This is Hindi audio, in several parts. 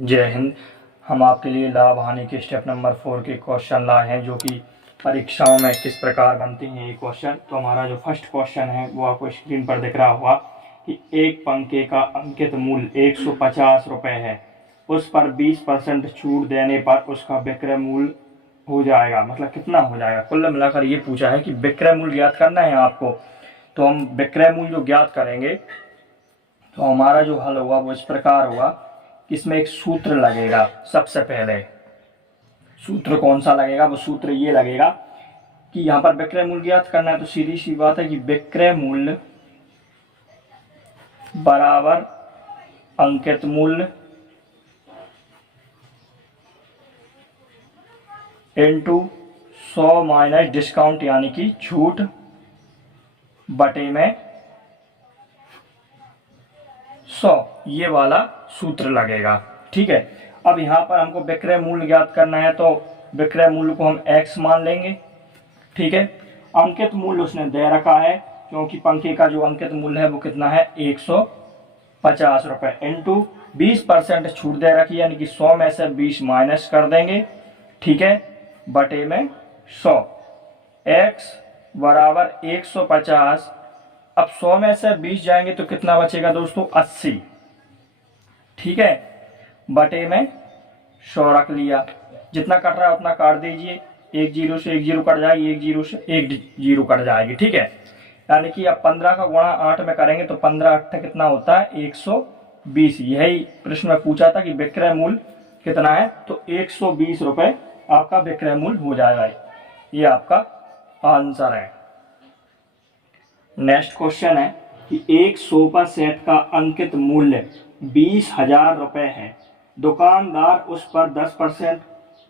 जय हिंद। हम आपके लिए लाभ हानि के स्टेप नंबर 4 के क्वेश्चन लाए हैं, जो कि परीक्षाओं में किस प्रकार बनते हैं ये क्वेश्चन। तो हमारा जो फर्स्ट क्वेश्चन है वो आपको स्क्रीन पर दिख रहा होगा कि एक पंखे का अंकित मूल्य 150 रुपये है, उस पर 20% छूट देने पर उसका विक्रय मूल्य हो जाएगा। मतलब कितना हो जाएगा, कुल मिलाकर ये पूछा है कि विक्रय मूल्य ज्ञात करना है आपको। तो हम विक्रय मूल्य जो ज्ञात करेंगे तो हमारा जो हल होगा वो इस प्रकार होगा। इसमें एक सूत्र लगेगा। सबसे पहले सूत्र कौन सा लगेगा, वो सूत्र ये लगेगा कि यहाँ पर विक्रय मूल्य ज्ञात करना है। तो सीधी सी बात है कि विक्रय मूल्य बराबर अंकित मूल्य इनटू 100 माइनस डिस्काउंट यानी कि छूट बटे में 100, ये वाला सूत्र लगेगा। ठीक है। अब यहाँ पर हमको विक्रय मूल्य ज्ञात करना है, तो विक्रय मूल्य को हम x मान लेंगे। ठीक है। अंकित मूल्य उसने दे रखा है, क्योंकि पंखे का जो अंकित मूल्य है वो कितना है 150 रुपये, इंटू 20% छूट दे रखी है, यानी कि 100 में से 20 माइनस कर देंगे। ठीक है, बटे में 100। x बराबर 150। अब 100 में से 20 जाएंगे तो कितना बचेगा दोस्तों, 80। ठीक है, बटे में 100 रख लिया। जितना कट रहा है उतना काट दीजिए। एक जीरो से एक जीरो कट जाएगी, एक जीरो से एक जीरो कट जाएगी। ठीक है, यानी कि अब 15 का गुणा 8 में करेंगे तो 15 8 कितना होता है 120। यही प्रश्न में पूछा था कि विक्रय मूल्य कितना है, तो 120 रुपये आपका विक्रय मूल्य हो जाएगा। ये आपका आंसर है। नेक्स्ट क्वेश्चन है कि एक सोफा सेट का अंकित मूल्य 20,000 रुपये है। दुकानदार उस पर 10%,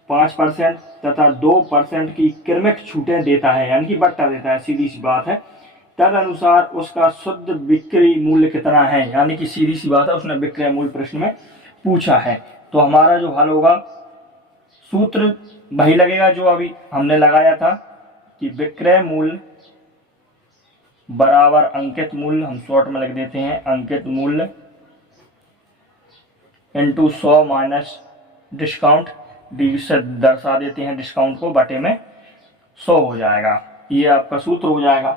5% तथा 2% की क्रमिक छूटें देता है, यानी कि बट्टा देता है। सीधी सी बात है। तदनुसार उसका शुद्ध बिक्री मूल्य कितना है, यानी कि सीधी सी बात है, उसने विक्रय मूल्य प्रश्न में पूछा है। तो हमारा जो हल होगा, सूत्र वही लगेगा जो अभी हमने लगाया था कि विक्रय मूल्य बराबर अंकित मूल्य, हम शॉर्ट में लिख देते हैं अंकित मूल्य इंटू 100 माइनस डिस्काउंट, डी से दर्शा देते हैं डिस्काउंट को, बटे में 100 हो जाएगा। ये आपका सूत्र हो जाएगा।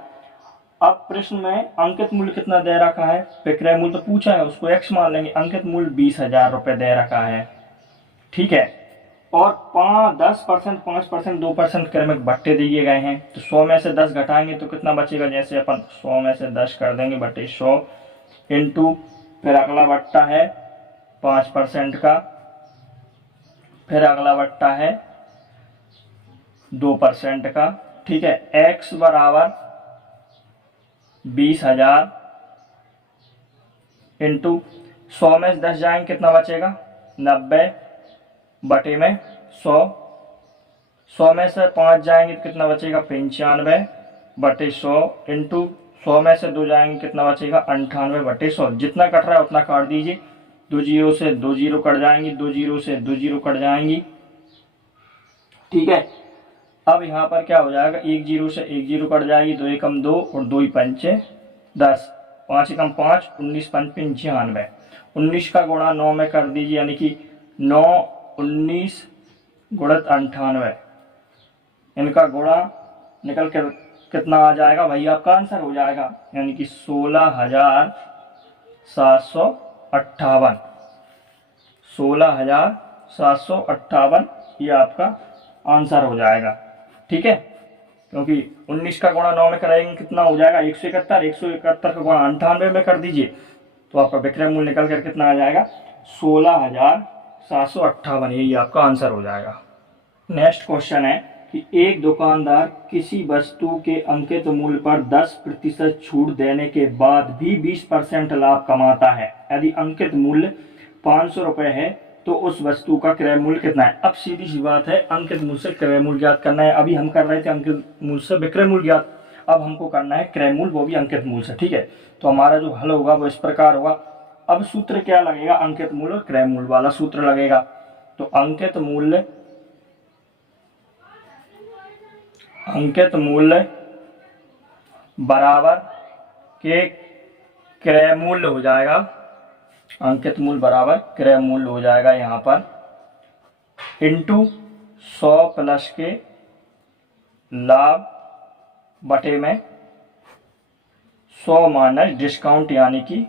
अब प्रश्न में अंकित मूल्य कितना दे रखा है, विक्रय मूल्य तो पूछा है, उसको x मान लेंगे। अंकित मूल्य 20,000 रुपये दे रखा है। ठीक है, और 10%, 5%, 2% क्रमिक बट्टे दिए गए हैं। तो 100 में से 10 घटाएंगे तो कितना बचेगा, जैसे अपन 100 में से 10 कर देंगे बटे 100, इंटू फिर अगला बट्टा है 5% का, फिर अगला बट्टा है 2% का। ठीक है, x बराबर 20,000 इंटू 100 में से 10 जाएंगे कितना बचेगा 90, बटे में 100। 100 में से 5 जाएंगे तो कितना बचेगा 95, बटे 100, इंटू 100 में से 2 जाएंगे कितना बचेगा 98, बटे 100। जितना कट रहा है उतना काट दीजिए। 2 जीरो से 2 जीरो कट जाएंगी, 2 जीरो से 2 जीरो कट जाएंगी। ठीक है, अब यहाँ पर क्या हो जाएगा, 1 जीरो से 1 जीरो कट जाएगी, 2 एकम 2 और 2 पंचे 10, 5 एकम 5, 19 पंच 96। 19 का गुणा 9 में कर दीजिए, यानी कि 9 19 गुणित 98, इनका गुणा निकल कर कितना आ जाएगा भाई, आपका आंसर हो जाएगा, यानी कि 16,758। 16,758 ये आपका आंसर हो जाएगा। ठीक है, क्योंकि 19 का गुणा 9 में करेंगे कितना हो जाएगा 171, 171 का गुणा 98 में कर दीजिए तो आपका विक्रय मूल्य निकल कर कितना आ जाएगा 16,758। यही आपका आंसर हो जाएगा। नेक्स्ट क्वेश्चन है कि एक दुकानदार किसी वस्तु के अंकित मूल्य पर 10% छूट देने के बाद भी 20% लाभ कमाता है। यदि अंकित मूल्य 500 रुपये है तो उस वस्तु का क्रय मूल्य कितना है। अब सीधी सी बात है, अंकित मूल्य से क्रय मूल्य ज्ञात करना है। अभी हम कर रहे थे अंकित मूल्य से विक्रय मूल्य ज्ञात, अब हमको करना है क्रय मूल्य, वो भी अंकित मूल्य से। ठीक है, तो हमारा जो हल होगा वो इस प्रकार होगा। अब सूत्र क्या लगेगा, अंकित मूल्य और क्रय मूल्य वाला सूत्र लगेगा। तो अंकित मूल्य बराबर के क्रय मूल्य हो जाएगा अंकित मूल्य बराबर क्रय मूल्य हो जाएगा यहाँ पर इंटू 100 प्लस के लाभ बटे में 100 माइनस डिस्काउंट यानी कि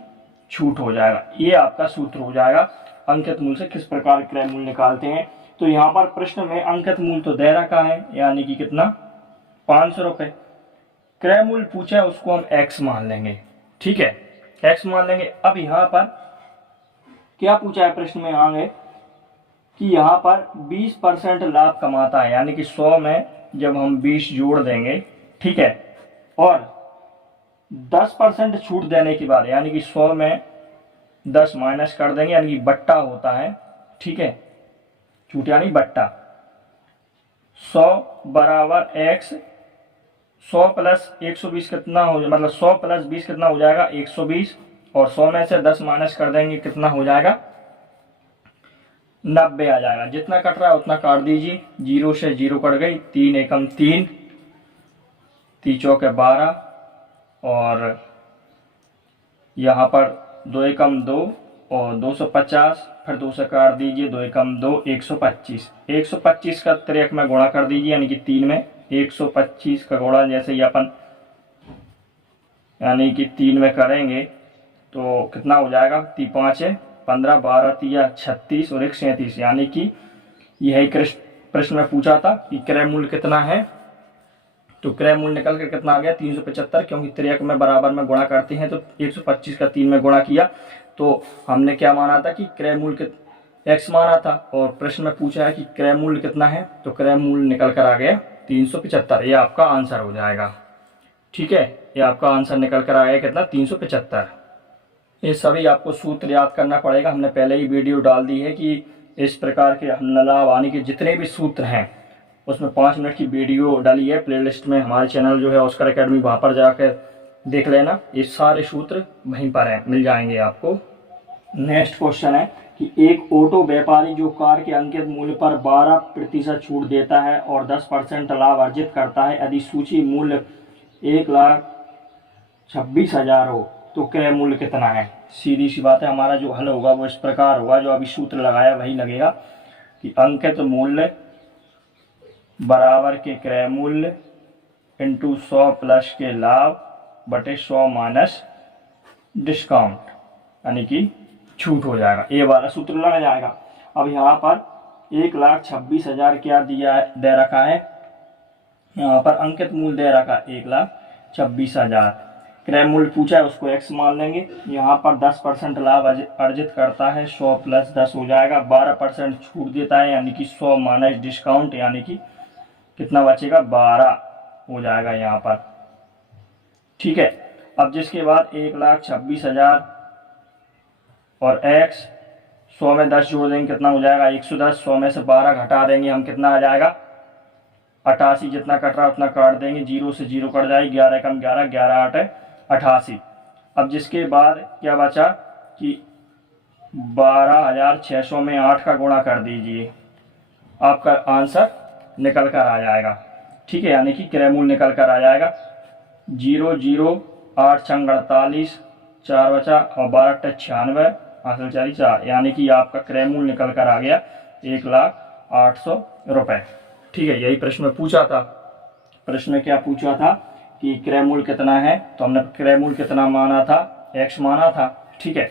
छूट हो जाएगा। ये आपका सूत्र हो जाएगा अंकित मूल्य से किस प्रकार क्रय मूल्य निकालते हैं। तो यहाँ पर प्रश्न में अंकित मूल्य तो दे रखा है यानी कि कितना 500 रुपये। क्रय मूल्य पूछा है उसको हम x मान लेंगे, ठीक है, x मान लेंगे। अब यहाँ पर क्या पूछा है प्रश्न में आगे कि यहाँ पर 20% लाभ कमाता है यानी कि 100 में जब हम 20 जोड़ देंगे, ठीक है, और 10% छूट देने के बाद यानी कि 100 में 10 माइनस कर देंगे यानी कि बट्टा होता है, ठीक है, छूट यानी बट्टा 100 बराबर x 100 प्लस 120 कितना हो जाएगा, मतलब 100 प्लस 20 कितना हो जाएगा 120 और 100 में से 10 माइनस कर देंगे कितना हो जाएगा 90 आ जाएगा। जितना कट रहा है उतना काट दीजिए, 0 से 0 कट गई, 3 एकम 3, 3 चौके 12 और यहाँ पर 2 एकम 2 और 250, फिर 2 से काट दीजिए, 2 एकम 2 125, 125 का 3 में गुणा कर दीजिए यानी कि 3 में 125 का गुणा जैसे ही अपन यानी कि 3 में करेंगे तो कितना हो जाएगा 3 5 15 12 3 36 और 1 37 यानी कि यही प्रश्न में पूछा था कि क्रय मूल्य कितना है। तो क्रय मूल्य निकल कर कितना आ गया 375, क्योंकि 3 में बराबर में गुणा करते हैं तो 125 का 3 में गुणा किया तो हमने क्या माना था कि क्रय मूल्य x माना था और प्रश्न में पूछा है कि क्रय मूल्य कितना है, तो क्रय मूल्य निकल कर आ गया 375। ये आपका आंसर हो जाएगा, ठीक है, ये आपका आंसर निकल कर आया कितना 375। ये सभी आपको सूत्र याद करना पड़ेगा, हमने पहले ही वीडियो डाल दी है कि इस प्रकार के लाभ आने के जितने भी सूत्र हैं उसमें 5 मिनट की वीडियो डाली है प्लेलिस्ट में, हमारे चैनल जो है ऑस्कर एकेडमी, वहाँ पर जाकर देख लेना, ये सारे सूत्र वहीं पर हैं, मिल जाएंगे आपको। नेक्स्ट क्वेश्चन है कि एक ऑटो व्यापारी जो कार के अंकित मूल्य पर 12% छूट देता है और 10% लाभ अर्जित करता है, यदि सूची मूल्य 1,26,000 हो तो क्रय मूल्य कितना है। सीधी सी बात है, हमारा जो हल होगा वो इस प्रकार होगा, जो अभी सूत्र लगाया वही लगेगा कि अंकित मूल्य बराबर के क्रय मूल्य इंटू 100 प्लस के लाभ बटे 100 माइनस डिस्काउंट यानी कि छूट हो जाएगा। ये वाला सूत्र लग जाएगा। अब यहाँ पर 1,26,000 क्या दिया है, दे रखा है, यहाँ पर अंकित मूल्य दे रखा है 1,26,000, क्रय मूल्य पूछा है उसको x मान लेंगे। यहाँ पर 10% लाभ अर्जित करता है, 100 प्लस 10 हो जाएगा, 12% छूट देता है यानी कि 100 माइनस डिस्काउंट यानी कि कितना बचेगा 12 हो जाएगा यहाँ पर, ठीक है। अब जिसके बाद 1,26,000 और x 100 में 10 जोड़ देंगे कितना हो जाएगा 110, 100 में से 12 घटा देंगे हम कितना आ जाएगा 88, जितना कट रहा उतना काट देंगे, 0 से 0 कट जाएगी, 11 कम 11, 11 8 88। अब जिसके बाद क्या बचा कि 12,600 में 8 का गुणा कर दीजिए, आपका आंसर निकल कर आ जाएगा, ठीक है, यानी कि क्रय मूल्य निकल कर आ जाएगा 0 0 8 छंग 48, 4 बचा और 12 96 हासिल 4, यानी कि आपका क्रय मूल्य निकल कर आ गया 1,08,000 रुपये, ठीक है। यही प्रश्न में पूछा था। प्रश्न में क्या पूछा था कि क्रय मूल्य कितना है, तो हमने क्रय मूल्य कितना माना था x माना था, ठीक है,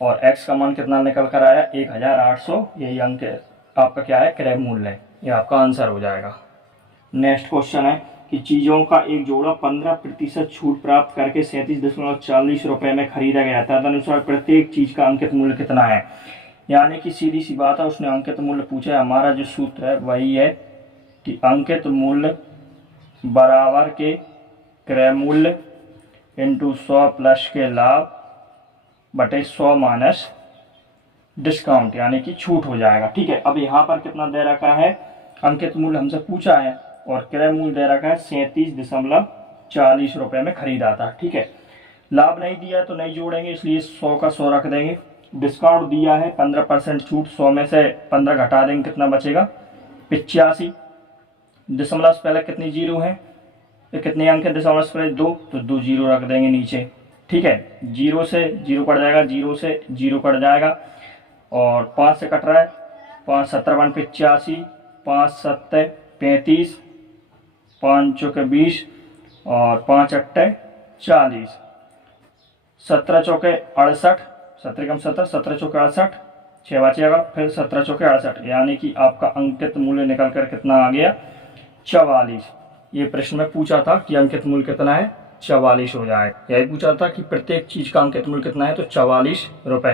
और x का मान कितना निकल कर आया 1,0800, यही अंक आपका क्या है क्रय मूल्य है, ये आपका आंसर हो जाएगा। नेक्स्ट क्वेश्चन है कि चीज़ों का एक जोड़ा 15% छूट प्राप्त करके 37.40 रुपये में खरीदा गया था, तदनुसार प्रत्येक चीज़ का अंकित मूल्य कितना है। यानी कि सीधी सी बात है, उसने अंकित मूल्य पूछा है, हमारा जो सूत्र है वही है कि अंकित मूल्य बराबर के क्रय मूल्य इंटू 100 प्लस के लाभ बटे 100 माइनस डिस्काउंट यानी कि छूट हो जाएगा, ठीक है। अब यहाँ पर कितना दे रखा है, अंकित मूल्य हमसे पूछा है और क्रय मूल्य दे रखा है 37.40 रुपये में खरीदा था, ठीक है। लाभ नहीं दिया तो नहीं जोड़ेंगे, इसलिए 100 का 100 रख देंगे। डिस्काउंट दिया है 15% छूट, 100 में से 15 घटा देंगे कितना बचेगा 85। दशमलव से पहले कितनी जीरो है, कितने अंक है दशमलव से पहले 2, तो 2 जीरो रख देंगे नीचे, ठीक है, 0 से 0 कट जाएगा, 0 से 0 कट जाएगा, और 5 से कट रहा है, 5 17 1 85, 5 7 35, 5 चौके 20 और 5 8 40, 17 चौके 68, 17 कम 17, 17 चौके 68, 6 बचेगा, फिर 17 चौके 68, यानी कि आपका अंकित मूल्य निकल कर कितना आ गया, 44। ये प्रश्न में पूछा था कि अंकित मूल्य कितना है, 44 हो जाए। यही पूछा था कि प्रत्येक चीज का अंकित मूल्य कितना है, तो 44 रुपए।